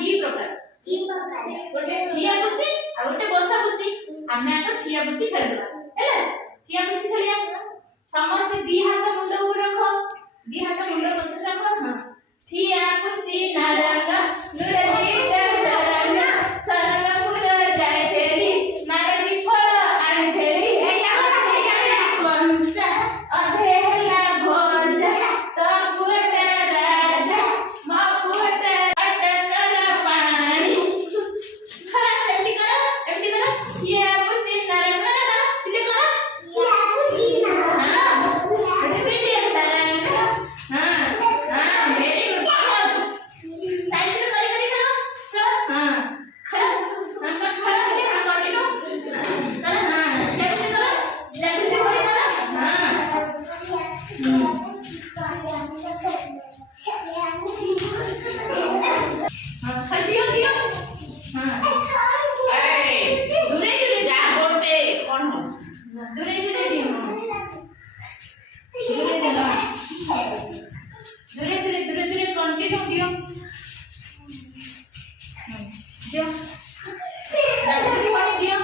दी प्रकार गोटे ठिया पुची आ गोटे बसा पुची आमे आको ठिया पुची खेलबा हैला ठिया पुची खेलिया समस्त दी हाथ मुंड ऊपर रखो दी हाथ मुंड पछे रखो हां ठिया पुची नारंगा नुरली सरंगा सरंगा फूल जाय तेरी नारंगी फळ आण तेरी पंचा अधेला भोजा तो फुटा राजा मा फुटा अटकल पानी खरा सेमती करो ये पुची नारंगा ना चिले करो ये पुची नारंगा हां दे दे सरंगा हां हां वेरी गुड साइज करी खाओ चलो हां खड़ा हम खड़ा के हम कंटिन्यू चलो हां सेमती करो जल्दी से करो हां दियो दियो हां अरे दूरे दूरे जा बोलते कौन हो दूरे दूरे दियो दूरे दियो दूरे दूरे कंटिन्यू दियो दियो राखी पानी दियो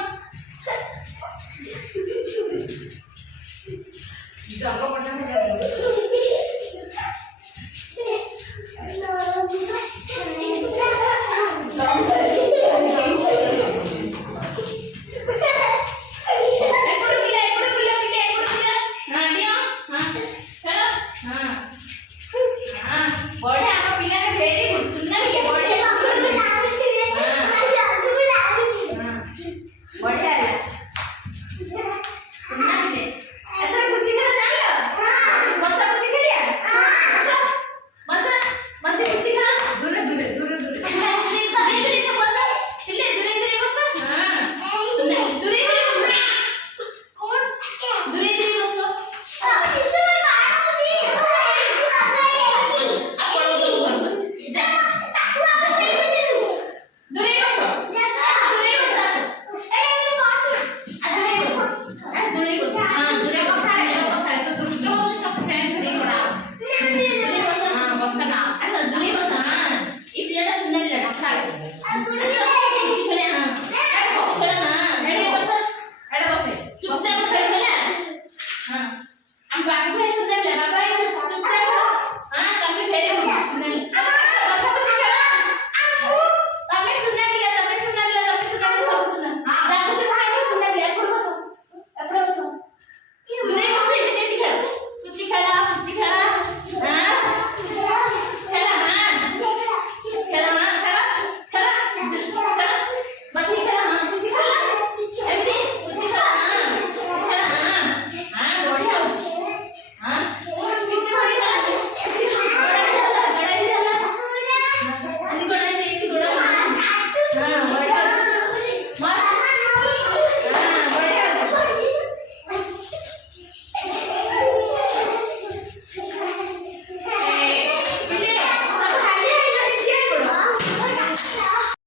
जगह पड़ना है जगह